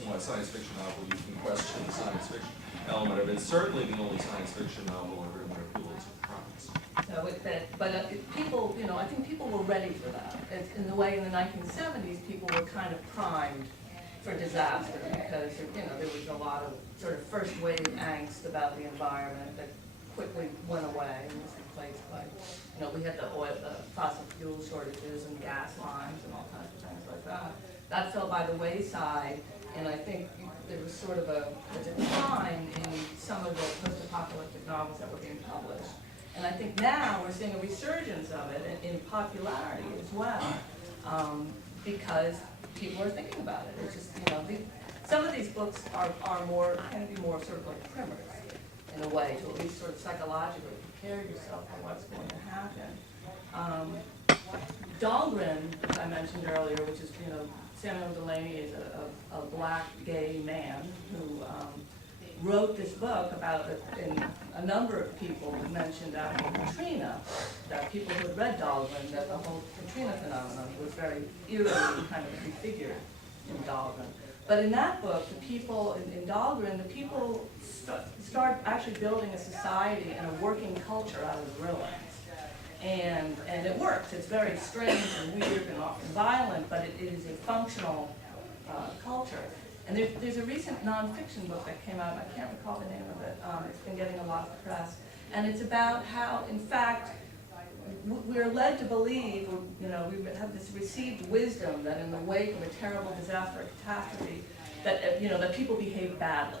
somewhat science fiction novel, you can question the science fiction element of it. It's certainly the only science fiction novel ever to win a Pulitzer Prize. So people, I think people were ready for that. It's in the way in the 1970s, people were kind of primed for disaster because, there was a lot of sort of first wave angst about the environment that quickly went away and was replaced by, we had the fossil fuel shortages and gas lines and all kinds of things like that. That fell by the wayside, and I think there was sort of a decline in some of the post-apocalyptic novels that were being published. And I think now we're seeing a resurgence of it in popularity as well, because people are thinking about it. It's just, some of these books can be more sort of like primers in a way, to at least sort of psychologically prepare yourself for what's going to happen. Dahlgren, as I mentioned earlier, which is, Samuel Delaney is a black gay man who wrote this book about, and a number of people mentioned after Katrina, that people who had read Dahlgren, that the whole Katrina phenomenon was very eerily kind of prefigured in Dahlgren. But in that book, the people, in Dahlgren, the people start actually building a society and a working culture out of ruins. And it works. It's very strange and weird and often violent, but it is a functional culture. And there's a recent nonfiction book that came out, I can't recall the name of it, it's been getting a lot of press, and it's about how, in fact, we're led to believe, we have this received wisdom that in the wake of a terrible disaster or catastrophe, that, that people behave badly,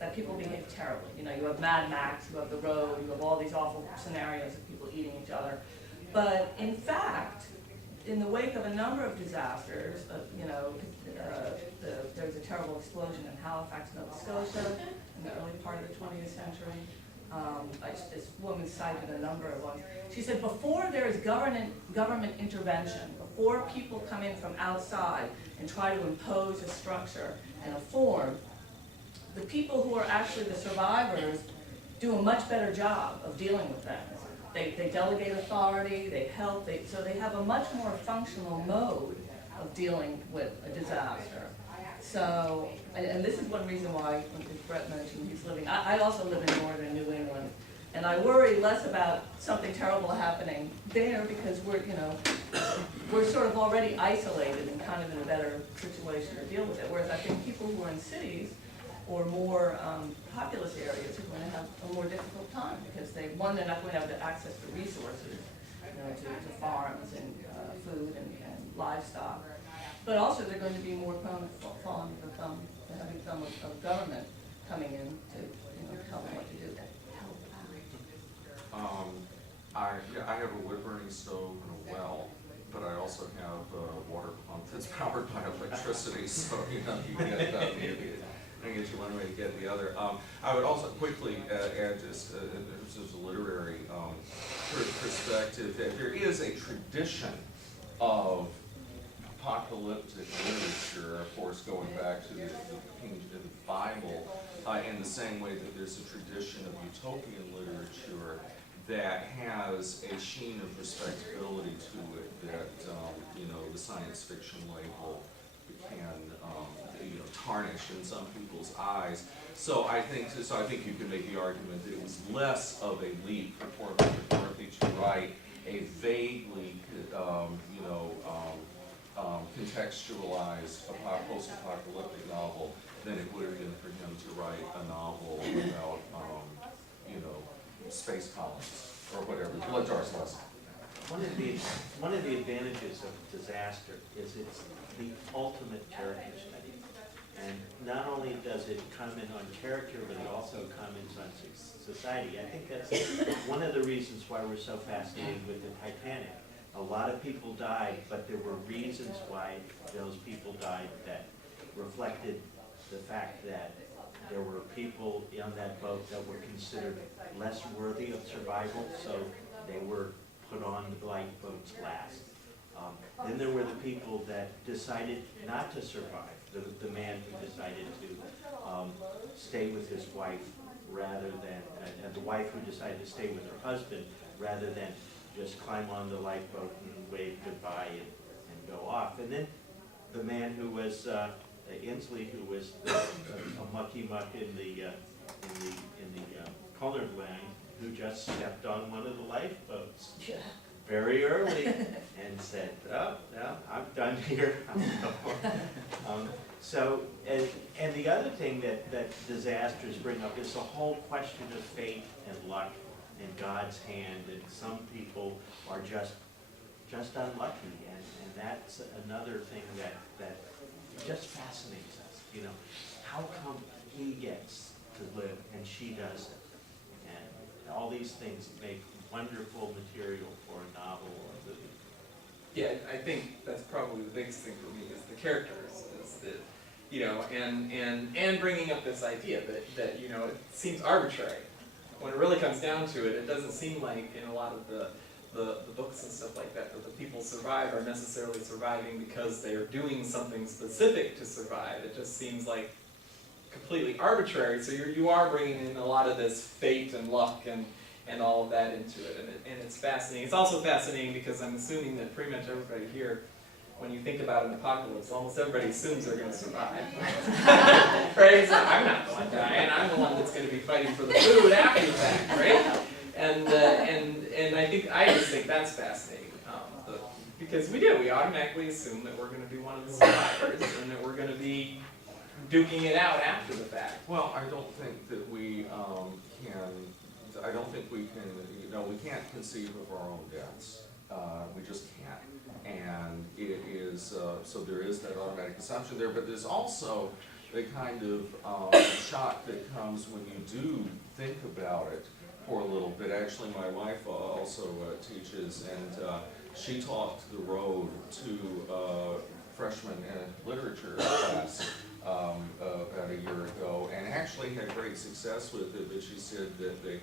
that people behave terribly. You have Mad Max, you have The Road, you have all these awful scenarios of people eating each other. But in fact, in the wake of a number of disasters, there was a terrible explosion in Halifax, Nova Scotia in the early part of the 20th century. This woman cited a number of ones. She said, before there is government intervention, before people come in from outside and try to impose a structure and a form, the people who are actually the survivors do a much better job of dealing with things. They delegate authority, they help, so they have a much more functional mode of dealing with a disaster. So, and this is one reason why, as Brett mentioned, he's living, I also live in northern New England, and I worry less about something terrible happening there because we're sort of already isolated and kind of in a better situation to deal with it. Whereas I think people who are in cities or more populous areas are going to have a more difficult time because they're not going to have the access to resources, to farms and food and livestock. But also they're going to be more prone to fall under the thumb of government coming in to tell them what to do. I have a wood-burning stove and a well, but I also have a water pump that's powered by electricity, so you get I guess you one way to get the other. I would also quickly add just as a literary perspective that there is a tradition of apocalyptic literature, of course, going back to the Bible, in the same way that there's a tradition of utopian literature that has a sheen of respectability to it that the science fiction label can tarnish in some people's eyes. So I think you can make the argument that it was less of a leap for Dorothy to write a vaguely contextualized post-apocalyptic novel than it would have been for him to write a novel about space colonies or whatever. Let Doris listen. One of the advantages of disaster is it's the ultimate character study. And not only does it comment on character, but it also comments on society. I think that's one of the reasons why we're so fascinated with the Titanic. A lot of people died, but there were reasons why those people died that reflected the fact that there were people on that boat that were considered less worthy of survival, so they were put on the lifeboats last. Then there were the people that decided not to survive. The man who decided to stay with his wife rather than, and the wife who decided to stay with her husband rather than just climb on the lifeboat and wave goodbye and go off. And then the man who was Inslee, who was a mucky-muck in the colored line, who just stepped on one of the lifeboats Yeah. very early and said, oh, no, I'm done here. So, and the other thing that disasters bring up is the whole question of fate and luck and God's hand, and some people are just unlucky, and that's another thing that just fascinates us, you know. How come he gets to live and she doesn't? And all these things make wonderful material for a novel or a movie. Yeah, I think that's probably the biggest thing for me is the characters, is that, you know, and bringing up this idea that you know, it seems arbitrary. When it really comes down to it, it doesn't seem like in a lot of the books and stuff like that the people survive are necessarily surviving because they are doing something specific to survive. It just seems like completely arbitrary. So you are bringing in a lot of this fate and luck and all of that into it, and it's fascinating. It's also fascinating because I'm assuming that pretty much everybody here, when you think about an apocalypse, almost everybody assumes they're going to survive. Right? So I'm not the one dying. I'm the one that's going to be fighting for the food after the fact, right? And I just think that's fascinating, because we automatically assume that we're going to be one of the survivors and that we're going to be duking it out after the fact. Well, I don't think that we we can't conceive of our own deaths. We just can't. And it is, so there is that automatic assumption there, but there's also the kind of shock that comes when you do think about it for a little bit. Actually, my wife also teaches, and she taught the road to freshman literature class about a year ago, and actually had great success with it, but she said that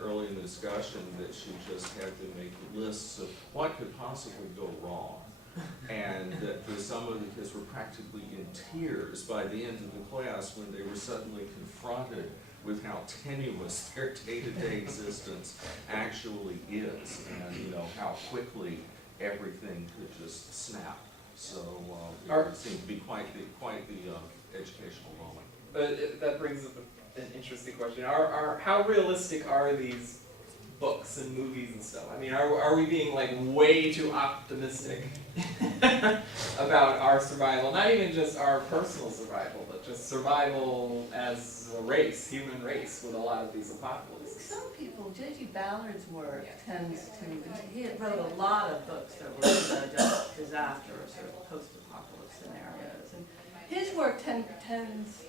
early in the discussion that she just had to make lists of what could possibly go wrong, and that some of the kids were practically in tears by the end of the class when they were suddenly confronted with how tenuous their day-to-day existence actually is, and you know how quickly everything could just snap. So it seemed to be quite the educational moment. But that brings up an interesting question. How realistic are these books and movies and stuff? I mean, are we being like way too optimistic about our survival? Not even just our personal survival, but just survival as a race, human race, with a lot of these apocalypses. Some people, J.G. Ballard's work tends to, he wrote a lot of books that were just disaster or sort of post-apocalypse scenarios. And his work tends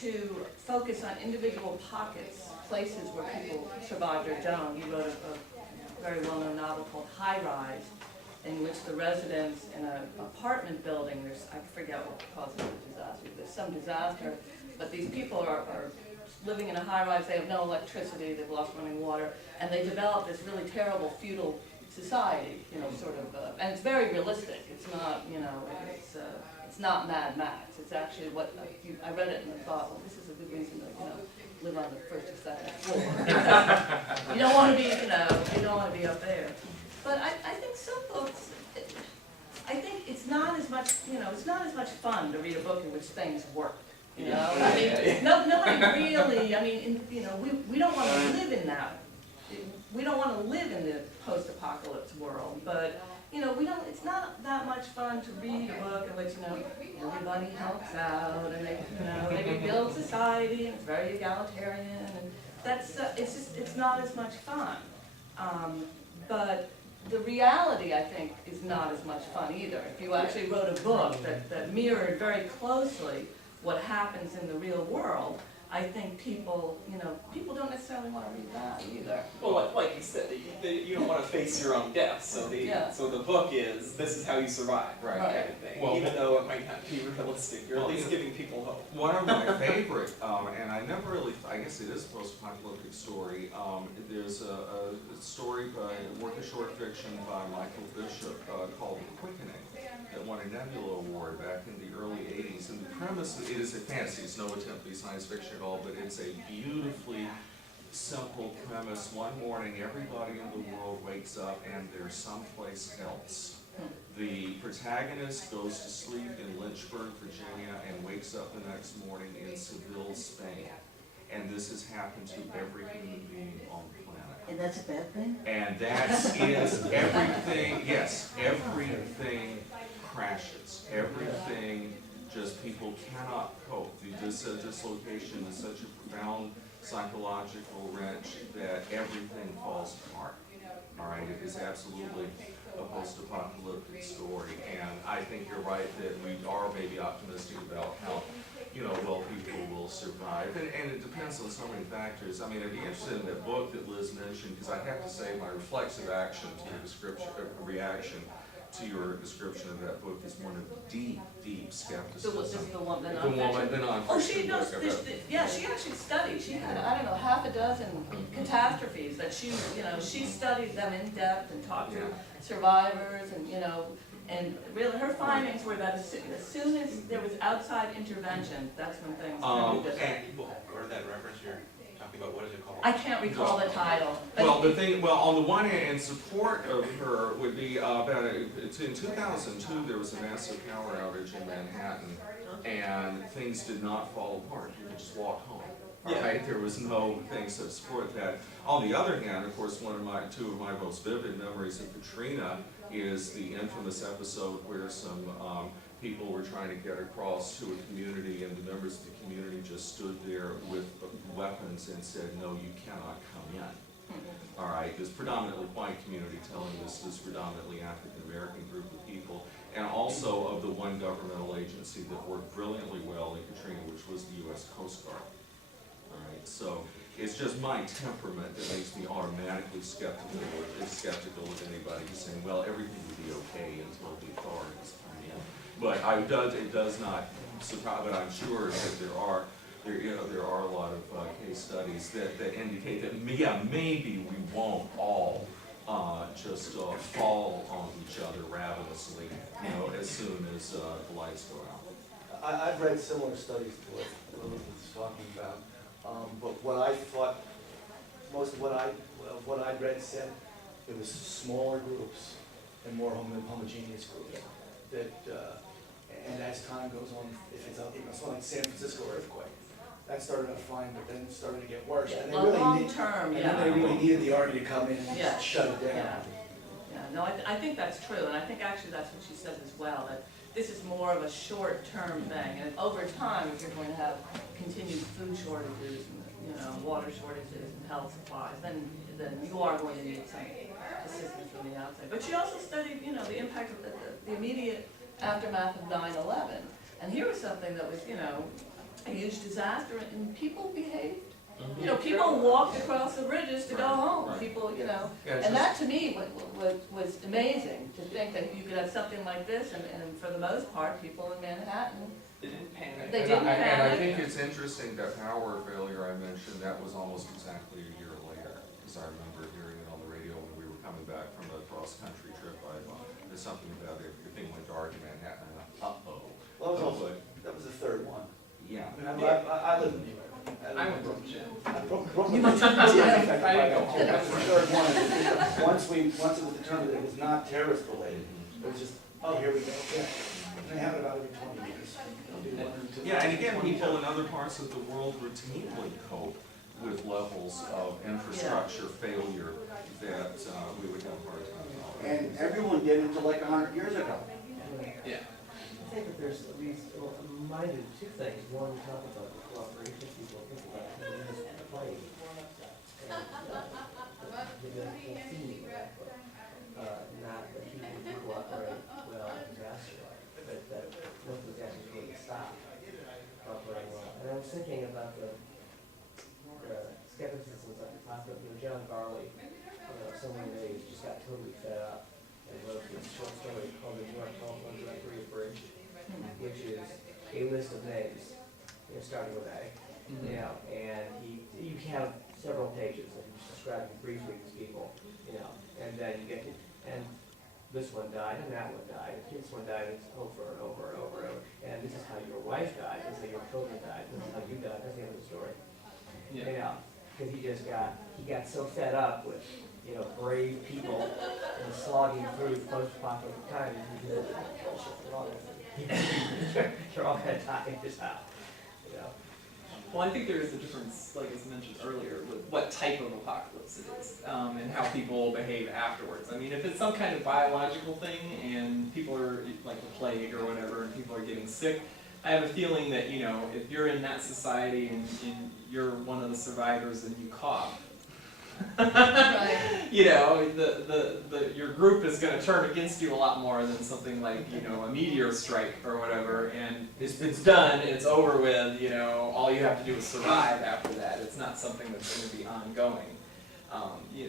to focus on individual pockets, places where people survived or don't. He wrote a very well-known novel called High Rise, in which the residents in an apartment building, I forget what causes the disaster, there's some disaster, but these people are living in a high-rise, they have no electricity, they've lost running water, and they develop this really terrible feudal society, you know, sort of, and it's very realistic. It's not, you know, it's not Mad Max. It's actually what, I read it and I thought, well, this is a good reason to, you know, live on the first or second floor. You don't want to be, you know, you don't want to be up there. But I think some books, I think it's not as much, you know, it's not as much fun to read a book in which things work. You know, I mean, nobody really, I mean, you know, we don't want to live in that. We don't want to live in the post-apocalypse world, but, you know, it's not that much fun to read a book in which, you know, everybody helps out and they rebuild society and it's very egalitarian and that's, it's not as much fun. But the reality, I think, is not as much fun either. If you actually wrote a book that mirrored very closely what happens in the real world, I think people don't necessarily want to read that either. Well, like you said, you don't want to face your own death, so the book is, this is how you survive, Right. kind of thing. Well, even though it might not be realistic, you're well, at least giving people hope. One of my favorite, and I never really, I guess it is a post-apocalyptic story, there's a story a short fiction by Michael Bishop called The Quickening that won a Nebula Award back in the early 80s. And the premise, it is a fantasy, it's no attempt to be science fiction at all, but it's a beautifully simple premise. One morning, everybody in the world wakes up and they're someplace else. The protagonist goes to sleep in Lynchburg, Virginia, and wakes up the next morning in Seville, Spain. And this has happened to every human being on the planet. And that's a bad thing? And that is everything, yes, everything crashes. Everything, just people cannot cope. This dislocation is such a profound psychological wrench that everything falls apart. All right, it is absolutely a post-apocalyptic story, and I think you're right that we are maybe optimistic about how, well, people will survive, and it depends on so many factors. I mean, I'd be interested in that book that Liz mentioned, because I have to say my reflexive action to your description, reaction to your description of that book is one of deep, deep skepticism. This is the one, the The nonfiction? nonfiction Oh, she knows, book this, about- yeah, she actually studied, she had, I don't know, half a dozen catastrophes that she studied them in depth and talked to Yeah. survivors and really her findings were that as soon as there was outside intervention, that's when things really just. Or that reference you're talking about, what is it called? I can't recall the title. But Well, on the one hand, in support of her would be it's in 2002, there was a massive power outage in Manhattan, and things did not fall apart. People just walked home. All Yeah. right, there was no things to support that. On the other hand, of course, two of my most vivid memories of Katrina is the infamous episode where some people were trying to get across to a community, and the members of the community just stood there with weapons and said, "No, you cannot come in." All right, this predominantly white community telling this predominantly African-American group of people, and also of the one governmental agency that worked brilliantly well in Katrina, which was the U.S. Coast Guard. All right, so it's just my temperament that makes me automatically skeptical of anybody who's saying, well, everything will be okay until the authorities come in. But it does not surprise, but I'm sure that there are a lot of case studies that indicate that, maybe we won't all just fall on each other ravenously, as soon as the lights go out. I've read similar studies to what Elizabeth is talking about, but what I thought, most of what I'd read said it was smaller groups and more homogeneous groups. And as time goes on, if it's like San Francisco earthquake, that started out fine, but then it started to get worse. Yeah, And they well, really long need- term, And then they yeah. really needed the army to come in and Yeah. shut it down. Yeah, no, I think that's true, and I think actually that's what she says as well, that this is more of a short-term thing, and over time, if you're going to have continued food shortages, and, water shortages and health supplies, then you are going to need some assistance from the outside. But she also studied, the impact of the immediate aftermath of 9/11, and here was something that was, a huge disaster, and people behaved. People walked across the bridges to go home. Right. People, Yeah, it's and just- that to me was amazing, to think that you could have something like this, and for the most part, people in Manhattan, They didn't panic. They And didn't And I panic. think it's interesting that power failure I mentioned, that was almost exactly a year later, because I remember hearing it on the radio when we were coming back from a cross-country trip. There's something about it, everything went dark in Manhattan, and uh-oh. Well, that was also, But, that was the third one. yeah. I mean, I live in New York. I went Brooklyn Gym. Brooklyn. You went to Brooklyn. That was the third one. Once it was determined that it was not terrorist related, it was just, oh, here we go. Yeah. They have it about every 20 years. They'll do one or two. Yeah, and again, people in other parts of the world routinely cope with levels of infrastructure failure that we would have a hard time with. And everyone did until like 100 years ago. Yeah. I think that there's at least, well, I'm reminded of two things. One, talk about the cooperation people think about community playing. And, the theme, not that people do cooperate well in disaster, but that most of the guys are going to stop cooperating well. And I was thinking about the skepticism that we talked about, John Garley, so many days just got totally fed up and wrote this short story called The New York Telephone Directory of Bridge, which is a list of names, starting with A. And you have several pages and he's describing briefly these people, and then you get to, and this one died and that one died, and this one died, it's over and over and over and over. And this is how your wife died, this is how your children died, this is how you died, that's the end of the story. Yeah. Because he got so fed up with you know, brave people in slogging through post-apocalyptic times, you know, you're all gonna die this out, you know. Well, I think there is a difference, like as mentioned earlier, with what type of apocalypse it is, and how people behave afterwards. I mean, if it's some kind of biological thing and people are, like the plague or whatever, and people are getting sick, I have a feeling that, you know, if you're in that society and you're one of the survivors and you cough, Right. you know, your group is going to turn against you a lot more than something like, you know, a meteor strike or whatever, and it's done, it's over with, you know, all you have to do is survive after that. It's not something that's going to be ongoing.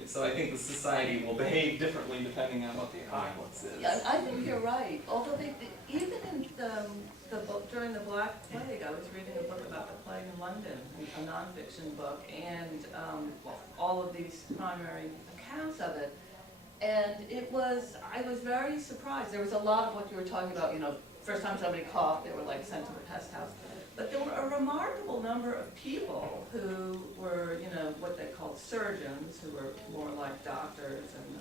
So I think the society will behave differently depending on what the apocalypse is. Yeah, I think you're right. Although even in the book, during the Black Plague, I was reading a book about the plague in London, a nonfiction book, and well, all of these primary accounts of it. And I was very surprised. There was a lot of what you were talking about, you know, first time somebody coughed, they were like sent to the pest house. But there were a remarkable number of people who were, you know, what they called surgeons, who were more like doctors, and,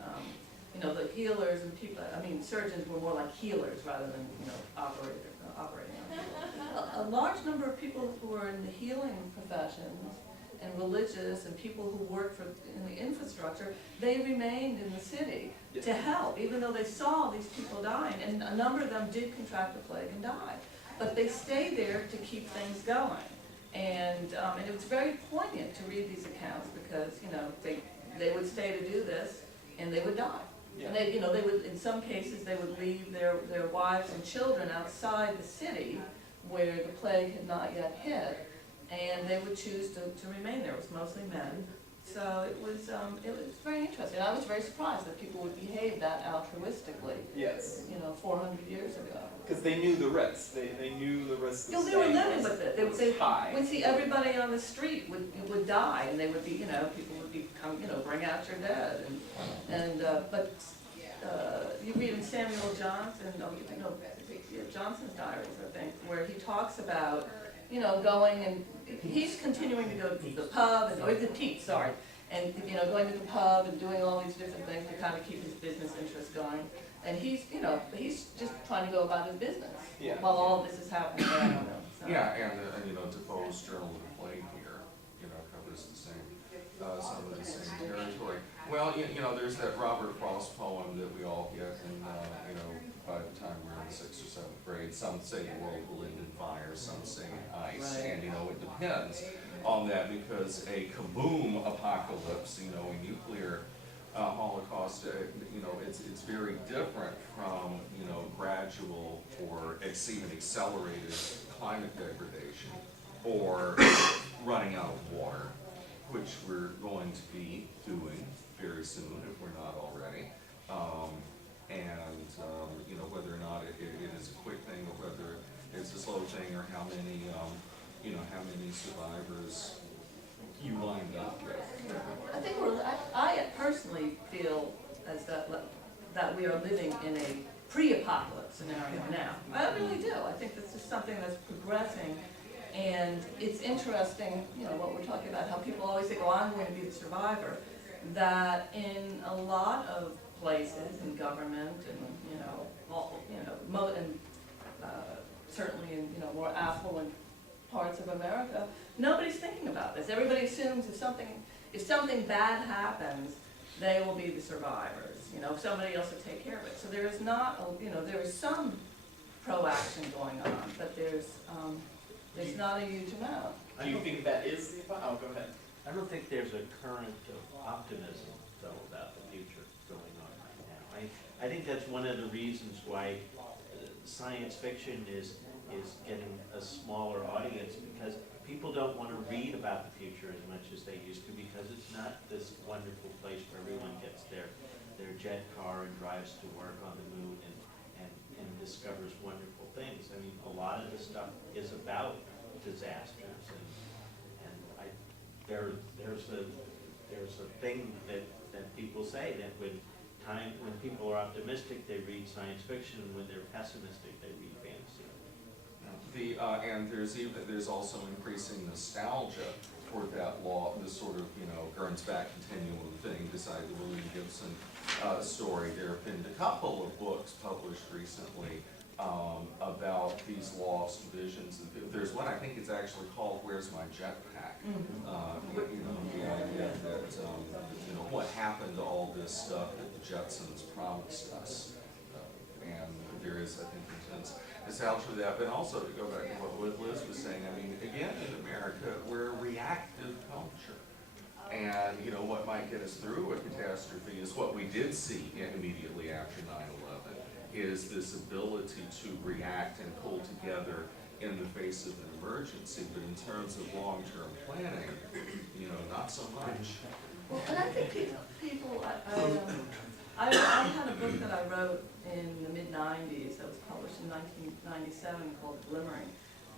you know, the healers and people, I mean, surgeons were more like healers rather than, you know, operating on people. A large number of people who were in the healing professions and religious and people who worked in the infrastructure, they remained in the city to help, even though they saw these people dying, and a number of them did contract the plague and die. But they stayed there to keep things going. And it was very poignant to read these accounts because, you know, they would stay to do this and they would die. Yeah. And they, you know, they would, in some cases, they would leave their wives and children outside the city where the plague had not yet hit, and they would choose to remain there. It was mostly men. So it was very interesting. I was very surprised that people would behave that altruistically, Yes, you know, 400 years ago. because they knew the risks. They knew the risks. Because they were living with it. They would high. would see everybody on the street would die, and they would be, you know, people would become, you know, bring out your dead, but you read in Samuel Johnson, Johnson's diaries, I think, where he talks about, you know, going and he's continuing to go to the pub or the Pete, sorry, and you know, going to the pub and doing all these different things to kind of keep his business interests going. And he's, you know, he's just trying to go about his business while all of this is happening. I don't know. So. Yeah, and you know, Defoe's Journal of the Plague here, you know, covers the same, some of the same territory. Well, you know, there's that Robert Frost poem that we all get, and you know, by the time we're in the 6th or 7th grade, some say the world will end in fire, some say ice, Right. and you know, it depends on that because a kaboom apocalypse, you know, a nuclear Holocaust, you know, it's very different from, you know, gradual or even accelerated climate degradation or running out of water, which we're going to be doing very soon if we're not already. You know, whether or not it is a quick thing or whether it's a slow thing or how many, you know, how many survivors you wind up with. I think I personally feel as that we are living in a pre-apocalypse scenario now. I really do. I think this is something that's progressing, and it's interesting, you know, what we're talking about, how people always think, well, I'm going to be the survivor, that in a lot of places in government and, you know, certainly in, you know, more affluent parts of America, nobody's thinking about this. Everybody assumes if something bad happens, they will be the survivors. You know, somebody else will take care of it. So there is not, you know, there is some pro-action going on, but there's not a huge amount. Do you think that is the oh, go ahead. I don't think there's a current of optimism, though, about the future going on right now. I think that's one of the reasons why science fiction is getting a smaller audience, because people don't want to read about the future as much as they used to, because it's not this wonderful place where everyone gets their jet car and drives to work on the moon and discovers wonderful things. I mean, a lot of this stuff is about disasters, and there's a thing that people say that when people are optimistic, they read science fiction, and when they're pessimistic, they read fantasy. And there's also increasing nostalgia for that law, this sort of, Gurns back continuum thing beside the William Gibson story. There have been a couple of books published recently about these lost visions. There's one, I think it's actually called "Where's My Jetpack?" The idea that what happened to all this stuff that the Jetsons promised us, and there is, I think, intense nostalgia for that. But also to go back to what Liz was saying, I mean, again, in America, we're a reactive culture. And, what might get us through a catastrophe is what we did see immediately after 9/11, is this ability to react and pull together in the face of an emergency. But in terms of long-term planning, not so much. Well, and I think people I had a book that I wrote in the mid-90s that was published in 1997 called Glimmering,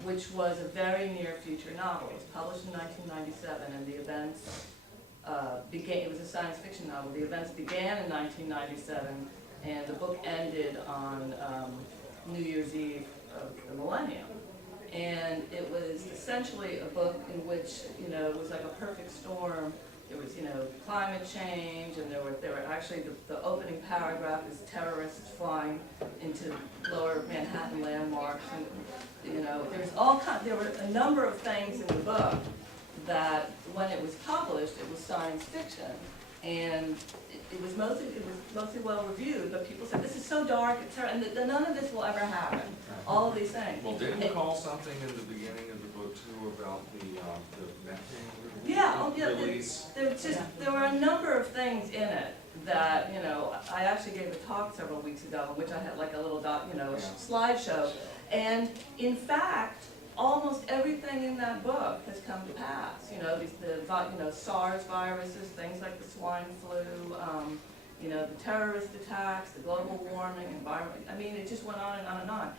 which was a very near future novel. It was published in 1997, and the events it was a science fiction novel. The events began in 1997, and the book ended on New Year's Eve of the millennium. And it was essentially a book in which, it was like a perfect storm. There was, climate change, and there were actually, the opening paragraph is terrorists flying into lower Manhattan landmarks, and, there were a number of things in the book that, when it was published, it was science fiction, and it was mostly well reviewed, but people said, this is so dark, it's terrible, and none of this will ever happen, all of these things. Well, didn't you call something in the beginning of the book too about the methane release? There were a number of things in it that, I actually gave a talk several weeks ago in which I had like a little slideshow, and in fact, almost everything in that book has come to pass. The SARS viruses, things like the swine flu, the terrorist attacks, the global warming, environment. I mean, it just went on and on and on.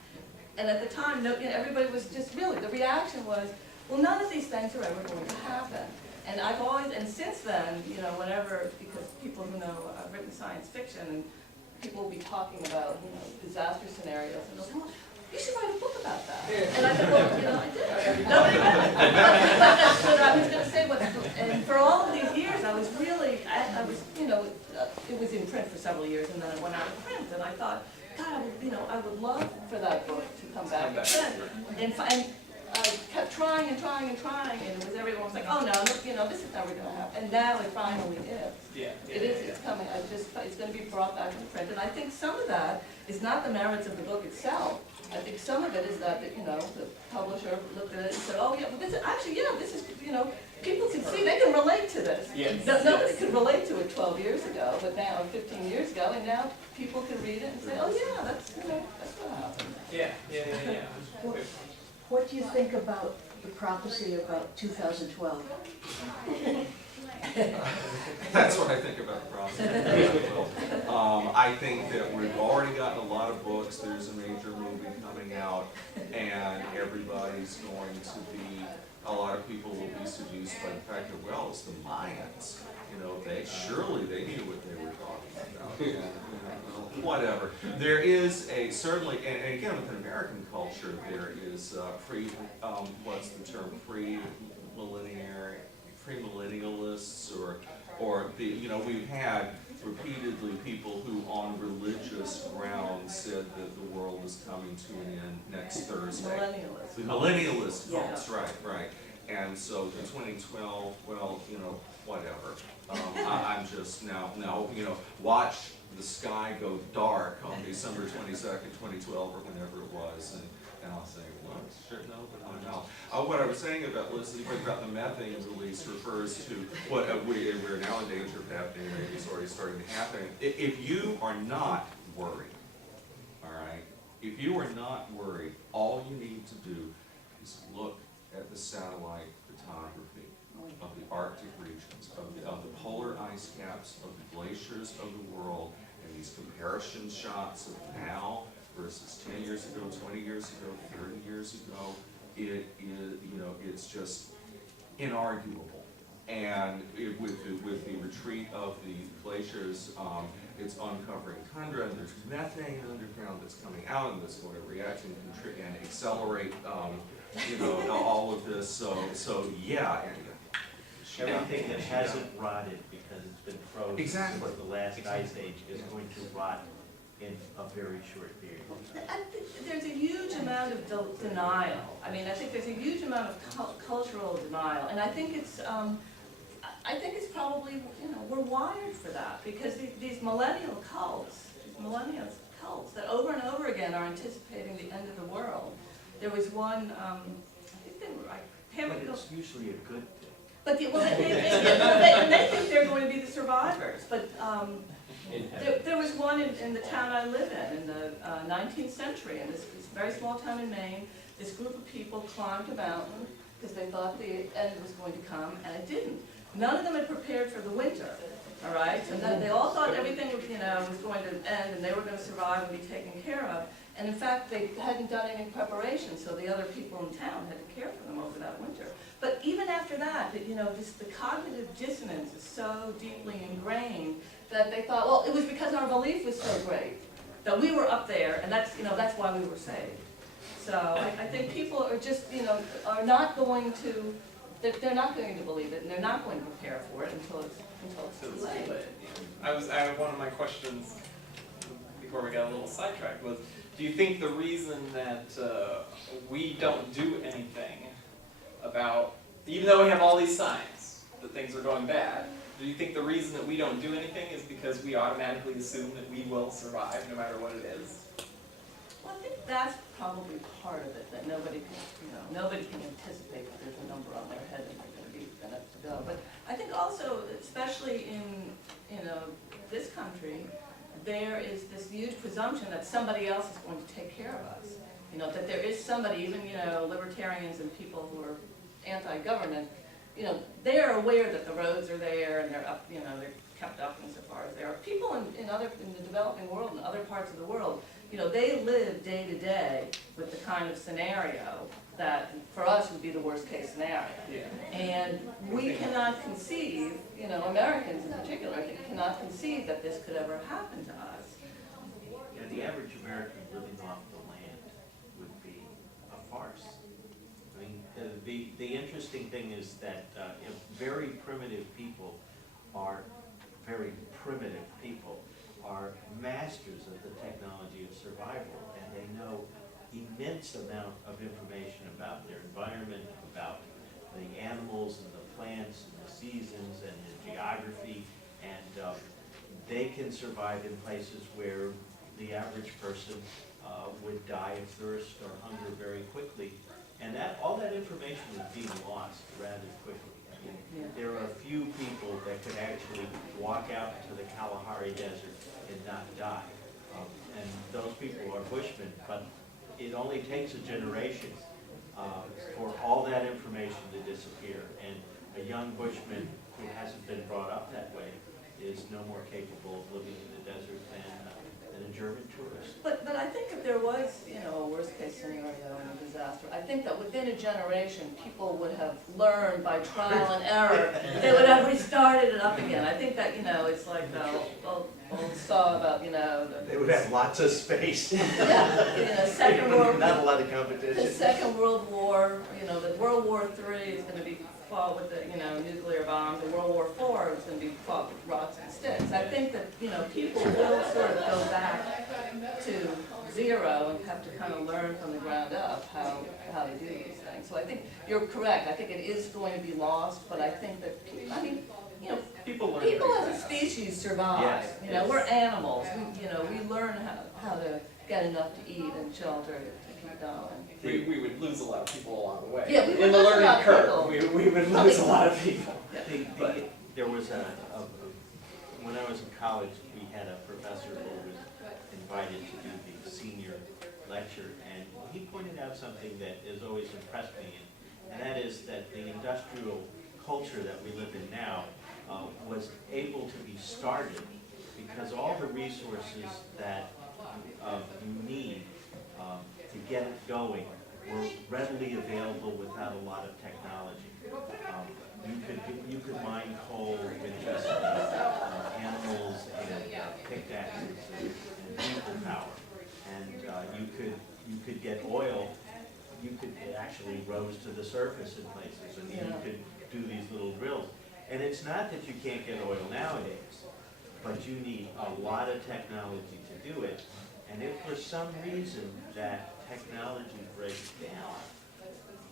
And at the time, everybody was just really, the reaction was, well, none of these things are ever going to happen. And and since then, whenever, because people who know, I've written science fiction, and people will be talking about, disaster scenarios, and they'll say, well, you should write a book about that. And I said, well, I did. Nobody read it. But that's what I was going to say. And for all of these years, I was really, it was in print for several years, and then it went out of print, and I thought, God, I would love for that book to come back in print. And I kept trying and trying and trying, and everyone was like, oh no, this is never going to happen. And now it finally is. It's coming. It's going to be brought back into print. And I think some of that is not the merits of the book itself. I think some of it is that, the publisher looked at it and said, oh yeah, but this is, people can see, they can relate to this. Nobody could relate to it 12 years ago, but now, 15 years ago, and now people can read it and say, oh yeah, that's what happened. Yeah. What do you think about the prophecy about 2012? That's what I think about the process. I think that we've already gotten a lot of books. There's a major movie coming out, and everybody's going to be, a lot of people will be seduced by the fact that, well, it's the Mayans. They knew what they were talking about. And, whatever. There is certainly, and again, within American culture, there is what's the term, premillennialists, or we've had repeatedly people who on religious grounds said that the world is coming to an end next Thursday. Millennialists. The millennialist cults, right. And so in 2012, well, whatever. I'm just now, watch the sky go dark on December 22nd, 2012, or whenever it was, and I'll say, well, sure, no, but I'm out. What I was saying about listening about the methane release refers to what we're now in danger of happening, maybe it's already starting to happen. If you are not worried, all right, if you are not worried, all you need to do is look at the satellite photography of the Arctic regions, of the polar ice caps, of the glaciers of the world, and these comparison shots of now versus 10 years ago, 20 years ago, 30 years ago, it is, it's just inarguable. And with the retreat of the glaciers, it's uncovering tundra, and there's methane underground that's coming out, and that's going to react and and accelerate, you know, all of this, so yeah. And, Everything that hasn't rotted because it's been frozen Exactly. since the last ice age is going to rot in a very short period of time. I think there's a huge amount of denial. I mean, I think there's a huge amount of cultural denial, and I think it's probably, you know, we're wired for that, because these millennial cults that over and over again are anticipating the end of the world. There was one, I think they were, I can't But remember. it's usually a good thing. But they think they're going to be the survivors, but there was one in the town I live in the 19th century, in this very small town in Maine. This group of people climbed a mountain because they thought the end was going to come, and it didn't. None of them had prepared for the winter, all right? So they all thought everything was, you know, was going to end, and they were going to survive and be taken care of. And in fact, they hadn't done any preparation, so the other people in town had to care for them over that winter. But even after that, you know, the cognitive dissonance is so deeply ingrained that they thought, well, it was because our belief was so great that we were up there, and that's, you know, that's why we were saved. So I think people are just, you know, are not going to, they're not going to believe it, and they're not going to prepare for it until it's too late. One of my questions before we got a little sidetracked was, do you think the reason that we don't do anything about, even though we have all these signs that things are going bad, do you think the reason that we don't do anything is because we automatically assume that we will survive no matter what it is? Well, I think that's probably part of it, that nobody can, you know, nobody can anticipate that there's a number on their head and they're going to be enough to go. But I think also, especially in, you know, this country, there is this huge presumption that somebody else is going to take care of us. You know, that there is somebody, even, you know, libertarians and people who are anti-government, you know, they are aware that the roads are there and they're up, you know, they're kept up insofar as there are people in the developing world and other parts of the world, you know, they live day to day with the kind of scenario that for us would be the worst case scenario. Yeah. And we cannot conceive, you know, Americans in particular, I think, cannot conceive that this could ever happen to us. Yeah, the average American living off the land would be a farce. I mean, the interesting thing is that if very primitive people are masters of the technology of survival, and they know immense amount of information about their environment, about the animals and the plants and the seasons and the geography, and they can survive in places where the average person would die of thirst or hunger very quickly. And all that information is being lost rather quickly. I mean, there are a few people that could actually walk out into the Kalahari Desert and not die. And those people are Bushmen, but it only takes a generation for all that information to disappear. And a young Bushman who hasn't been brought up that way is no more capable of living in the desert than a German tourist. But I think if there was, you know, a worst case scenario and a disaster, I think that within a generation, people would have learned by trial and error. They would have restarted it up again. I think that, you know, it's like the old saw about, you know, They would have lots of space. yeah, you know, Second World, Not a lot of the competition. Second World War, you know, the World War III is going to be fought with the, you know, nuclear bombs. The World War IV is going to be fought with rocks and sticks. I think that, you know, people will sort of go back to zero and have to kind of learn from the ground up how to do these things. So I think you're correct. I think it is going to be lost, but I think that, I mean, you know, People people as a species survive. Yes, You know, yes. we're animals. We learn how to get enough to eat and shelter to keep going. We would lose a lot of people along the way. Yeah, we would in the lose a learning lot of curve, people. we would lose a lot of people. There was when I was in college, we had a professor who was invited to do the senior lecture, and he pointed out something that has always impressed me, and that is that the industrial culture that we live in now was able to be started because all the resources that you need to get it going were readily available without a lot of technology. You could mine coal with just animals and pickaxes and people power, and you could get oil. It actually rose to the surface in places, and you could do these little drills. And it's not that you can't get oil nowadays, but you need a lot of technology to do it. And if for some reason that technology breaks down,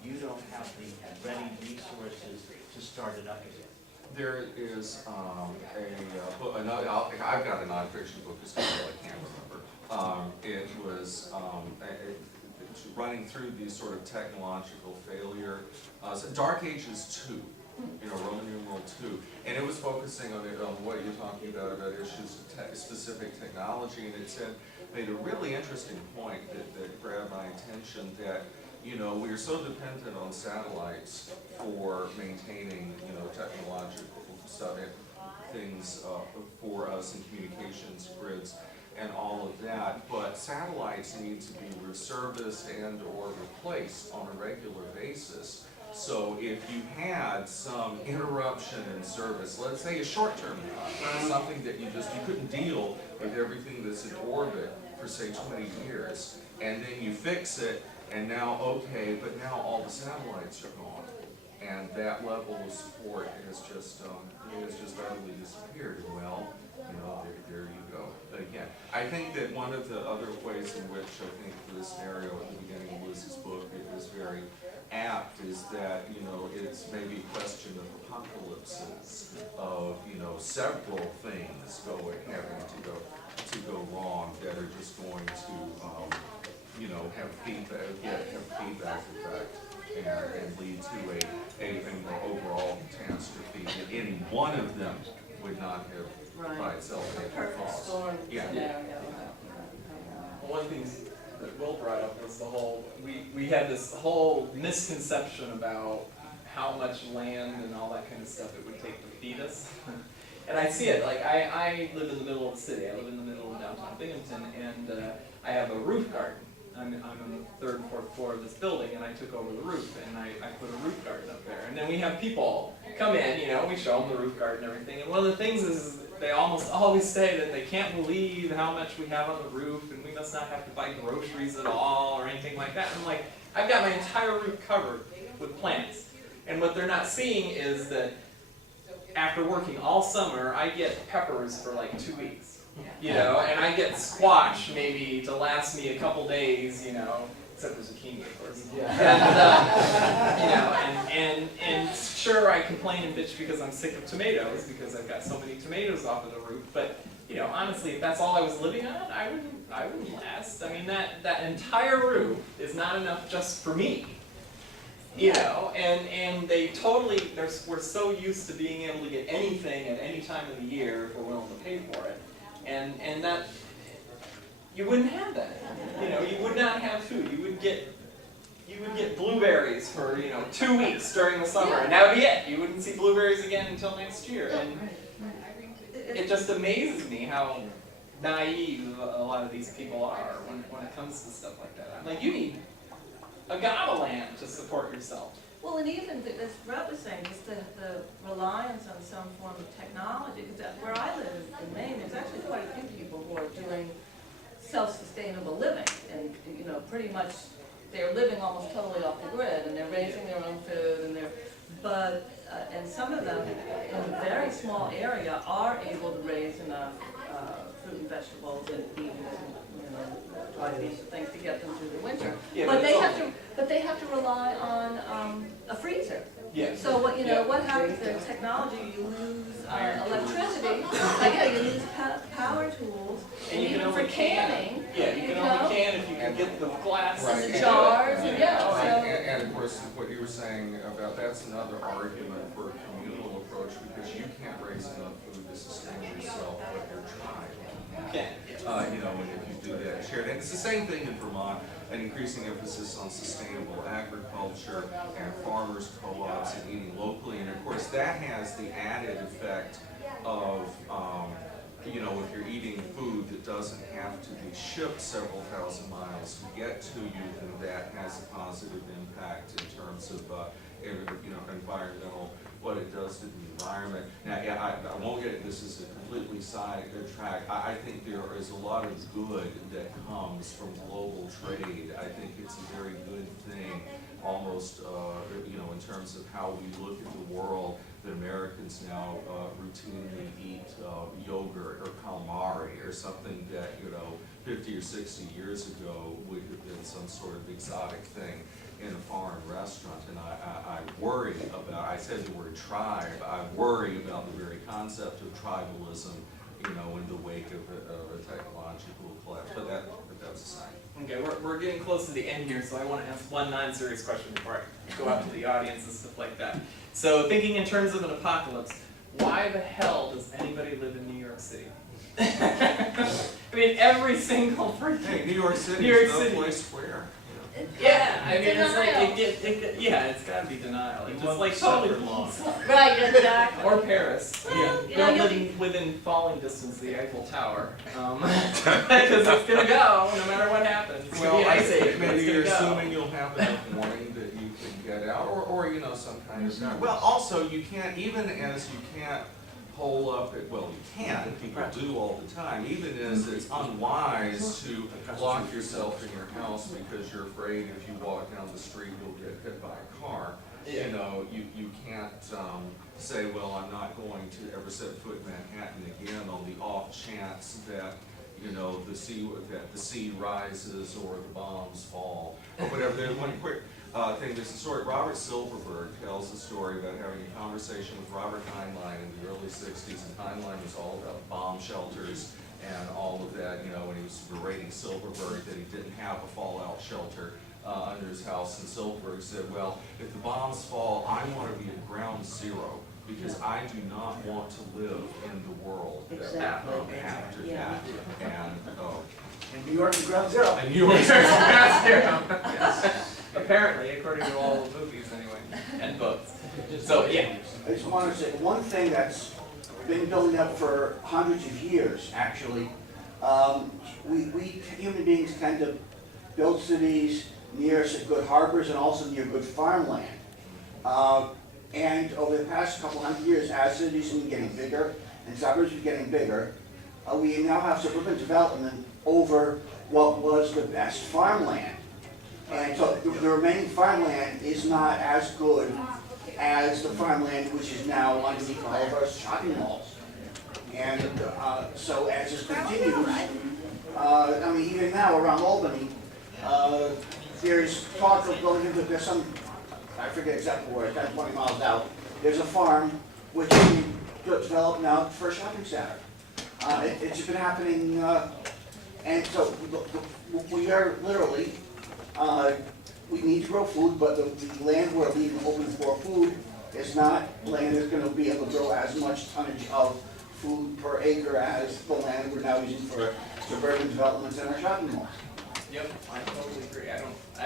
you don't have the ready resources to start it up again. There is a book, I've got a nonfiction book, it's title I can't remember. It was running through these sort of technological failure, so Dark Ages 2, Roman numeral 2, and it was focusing on what you're talking about issues of specific technology, and it made a really interesting point that grabbed my attention, that we are so dependent on satellites for maintaining, technological stuff, things for us in communications grids and all of that. But satellites need to be reserviced and or replaced on a regular basis. So if you had some interruption in service, let's say a short-term something that you couldn't deal with everything that's in orbit for say 20 years, and then you fix it, and now, okay, but now all the satellites are gone, and that level of support has just utterly disappeared. Well, there you go. But again, I think that one of the other ways in which I think the scenario at the beginning of Liz's book is very apt is that, it's maybe a question of apocalypses, of, several things having to go wrong that are just going to, have feedback effect and lead to an overall catastrophe that any one of them would not have by itself A perfect storm Yeah. scenario. One thing that Will brought up was the whole, we had this whole misconception about how much land and all that kind of stuff it would take to feed us. And I see it, like I live in the middle of the city, I live in the middle of downtown Binghamton, and I have a roof garden. I'm on the 3rd and 4th floor of this building, and I took over the roof, and I put a roof garden up there. And then we have people come in, we show them the roof garden and everything, and one of the things is they almost always say that they can't believe how much we have on the roof, and we must not have to buy groceries at all or anything like that. And I'm like, I've got my entire roof covered with plants. And what they're not seeing is that after working all summer, I get peppers for like 2 weeks. And I get squash maybe to last me a couple days, except for zucchini, of course. And sure, I complain and bitch because I'm sick of tomatoes, because I've got so many tomatoes off of the roof, but, honestly, if that's all I was living on, I wouldn't last. I mean, that entire roof is not enough just for me. And they totally, we're so used to being able to get anything at any time of the year if we're willing to pay for it. And that, you wouldn't have that. You would not have food. You would get blueberries for, 2 weeks during the summer, and that would be it. You wouldn't see blueberries again until next year. And it just amazes me how naive a lot of these people are when it comes to stuff like that. I'm like, you need a god of land to support yourself. Well, and even, as Brett was saying, just the reliance on some form of technology, because where I live in Maine, there's actually quite a few people who are doing self-sustainable living, and, pretty much they're living almost totally off the grid, and they're raising their own food, and some of them in a very small area are able to raise enough fruit and vegetables and beans and, dried beans and things to get them through the winter. Yeah, But but they have to rely on a freezer. Yeah. So what happens, there's technology, you lose electricity, you lose power tools, and you can even for only canning. Yeah, you can only can if you can get the glass. Right. And the jars, And of course, what you were saying about, that's another argument for a communal approach, because you can't raise enough food to sustain yourself, but you're trying. Okay. And if you do that shared, and it's the same thing in Vermont, an increasing emphasis on sustainable agriculture and farmers co-ops and eating locally, and of course that has the added effect of you know, if you're eating food that doesn't have to be shipped several thousand miles to get to you, then that has a positive impact in terms of, you know, environmental, what it does to the environment. Now, yeah, I won't get, this is a completely side track. I think there is a lot of good that comes from global trade. I think it's a very good thing, almost, you know, in terms of how we look at the world, that Americans now routinely eat yogurt or calamari or something that, you know, 50 or 60 years ago would have been some sort of exotic thing in a foreign restaurant. And I worry about, I said the word tribe, I worry about the very concept of tribalism, you know, in the wake of a technological collapse. But that's a sign. Okay, we're getting close to the end here, so I want to ask one non-serious question before I go out to the audience and stuff like that. So thinking in terms of an apocalypse, why the hell does anybody live in New York City? I mean, every single freaking... Hey, New York City New York is no City. place where, Yeah, I mean, it's like, Denial. yeah, it's gotta be denial. It's just like Suffer totally... long. Right, exactly. Or Paris. Yeah, Don't you'll live within falling distance of the Eiffel Tower. Because it's gonna go, no matter what happens. It's gonna be an ice age, but it's maybe you're gonna go. assuming you'll have enough warning that you can get out, or you know, some kind of guide. Well, also, you can't, even as you can't hole up, well, you can, people do all the time, even as it's unwise to lock yourself in your house because you're afraid if you walk down the street, you'll get hit by a car. You know, you can't say, well, I'm not going to ever set foot in Manhattan again on the off chance that, you know, the sea rises or the bombs fall, or whatever. There's one quick thing, there's a story, Robert Silverberg tells a story about having a conversation with Robert Heinlein in the early 60s, and Heinlein was all about bomb shelters and all of that, you know, and he was berating Silverberg that he didn't have a fallout shelter under his house, and Silverberg said, well, if the bombs fall, I want to be at ground zero, because I do not want to live in the world that Exactly. after Yeah. that. And, In New York, is ground zero. and New York Yes. Apparently, according to all the movies anyway, and books. So, yeah. I just want to say, one thing that's been building up for hundreds of years, actually, we human beings tend to build cities near some good harbors and also near good farmland. And over the past couple hundred years, as cities have been getting bigger and suburbs have been getting bigger, we now have suburban development over what was the best farmland. And so the remaining farmland is not as good as the farmland which is now underneath all of our shopping malls. And so as this continues, I mean, even now around Albany, there's talk of going into, there's some, I forget exactly where, 10, 20 miles out, there's a farm which is being developed now for a shopping center. It's been happening, and so we are literally, we need to grow food, but the land we're leaving open for food is not land that's going to be able to grow as much tonnage of food per acre as the land we're now using for suburban developments in our shopping malls. Yep, I totally agree. I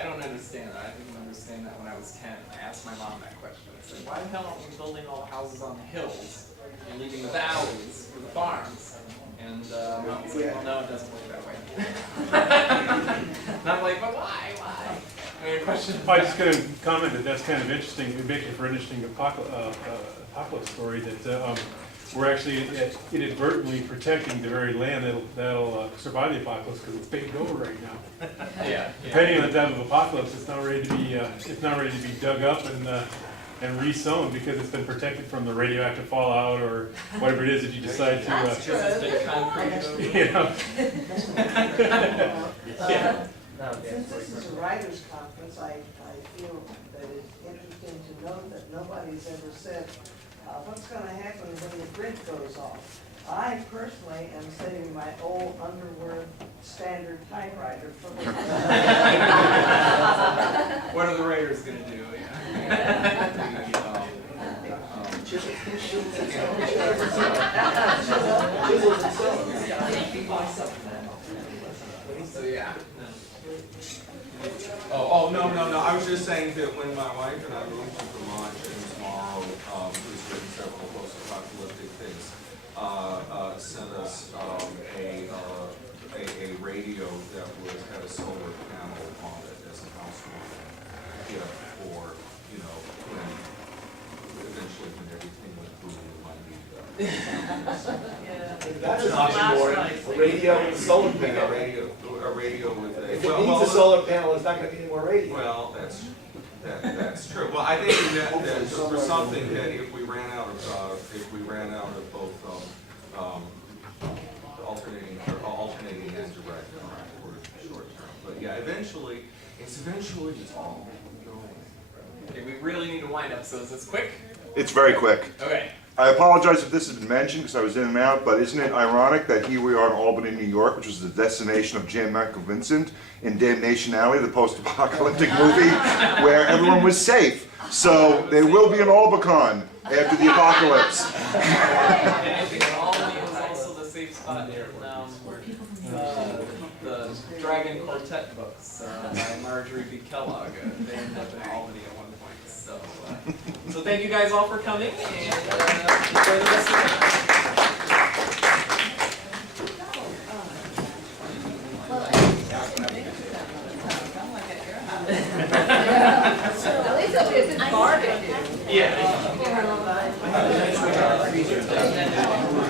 don't understand that. I didn't understand that when I was 10. I asked my mom that question. I said, why the hell aren't we building all the houses on the hills and leaving the valleys for the farms? And mom was like, well, no, it doesn't work that way. And I'm like, but why? Why? I mean, a question. I'm just going to comment that that's kind of interesting. We make it for an interesting apocalypse story that we're actually inadvertently protecting the very land that'll survive the apocalypse because it's paved over right now. Yeah. Depending on the type of apocalypse, it's not ready to be dug up and re-sown because it's been protected from the radioactive fallout or whatever it is that you decide to. Because it's been concrete over. You know. Yeah. Since this is a writers' conference, I feel that it's interesting to note that nobody's ever said, what's gonna happen when the grid goes off? I personally am saving my old Underwood standard typewriter for the... What are the writers gonna do? So yeah. Oh, no, I was just saying that when my wife and I moved to Vermont, and tomorrow, who's written several post-apocalyptic things, sent us a radio that had a solar panel on it as a housewarming gift for, you know, when eventually when everything went boom, we might need Yeah. That's an oxymoron, a radio with a solar panel. a radio with a. If it needs a solar panel, it's not gonna need any more radio. Well, that's true. Well, I think that for something that if we ran out of both alternating and direct current for short term. But yeah, eventually it's all going. Okay, we really need to wind up, so is this quick? It's very quick. Okay. I apologize if this has been mentioned because I was in and out, but isn't it ironic that here we are in Albany, New York, which was the destination of Jan Michael Vincent in Damnation Alley, the post-apocalyptic movie, where everyone was safe. So there will be an Albacon after the apocalypse. I think Albany is also the safe spot here. The Dragon Quartet books by Marjorie B. Kellogg. They ended up in Albany at one point. So thank you guys all for coming, and enjoy the rest of the At least it'll be a good barbecue. Yeah.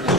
Yeah.